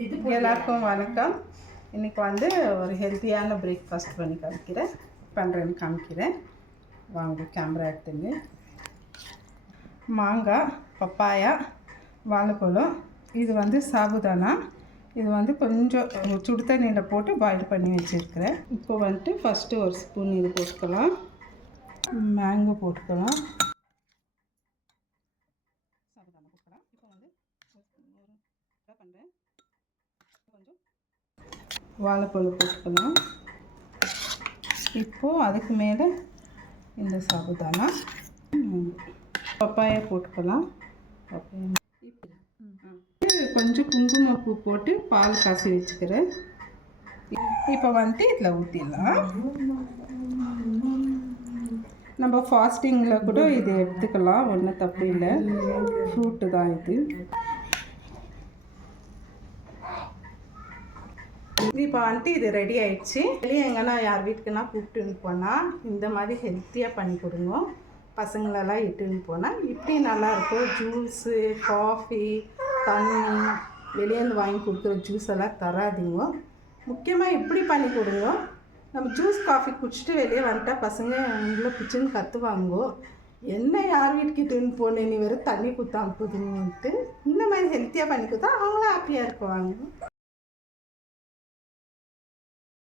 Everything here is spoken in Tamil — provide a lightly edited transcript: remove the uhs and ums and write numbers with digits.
எல்லாருக்கும் வணக்கம். இன்றைக்கி வந்து ஒரு ஹெல்த்தியான பிரேக்ஃபாஸ்ட் பண்ணுறேன்னு காமிக்கிறேன். வாங்க கேமரா எடுத்துங்க. மாங்காய், பப்பாயா, வாழைப்பழம், இது வந்து சாபுதானா. இது வந்து கொஞ்சம் சுடு தண்ணியில் போட்டு பாயில் பண்ணி வச்சுருக்கிறேன். இப்போ வந்துட்டு ஃபஸ்ட்டு ஒரு ஸ்பூன் இது போட்டுக்கலாம். மேங்கோ போட்டுக்கலாம். சாபுதானா போட்டுக்கலாம். இப்போ வந்து பண்ணுறேன். கொஞ்சம் வாழைப்பழம் போட்டுக்கலாம். இப்போது அதுக்கு மேலே இந்த சாபுதானா, பப்பாயா போட்டுக்கலாம். கொஞ்சம் குங்குமப்பூ போட்டு பால் காசி வச்சுக்கிறேன். இப்போ வந்துட்டு இதில் ஊற்றிடலாம். நம்ம ஃபாஸ்டிங்கில் கூட இது எடுத்துக்கலாம், ஒன்றும் தப்பு இல்லை. ஃப்ரூட்டு தான் இது. இப்போ வந்துட்டு இது ரெடி ஆயிடுச்சு. வெளியே எங்கன்னா யார் வீட்டுக்குன்னா கூப்பிட்டுன்னு போனால் இந்த மாதிரி ஹெல்த்தியாக பண்ணி கொடுங்க. பசங்களெல்லாம் இட்டுன்னு போனால் இப்படி நல்லாயிருக்கும். ஜூஸு, காஃபி, தண்ணி வெளியேருந்து வாங்கி கொடுக்குற ஜூஸ் எல்லாம் தராதிங்க. முக்கியமாக இப்படி பண்ணி கொடுங்க. நம்ம ஜூஸ் காஃபி குடிச்சிட்டு வெளியே வந்துட்டால் பசங்க உங்களை பிடிச்சின்னு கற்றுவாங்கோ. என்ன யார் வீட்டுக்கு இட்டுன்னு போனேன், நீ வெறும் தண்ணி குத்தாம போதுன்னுட்டு இந்த மாதிரி ஹெல்த்தியாக பண்ணி கொடுத்தா அவங்களும் ஹாப்பியாக இருக்குவாங்க.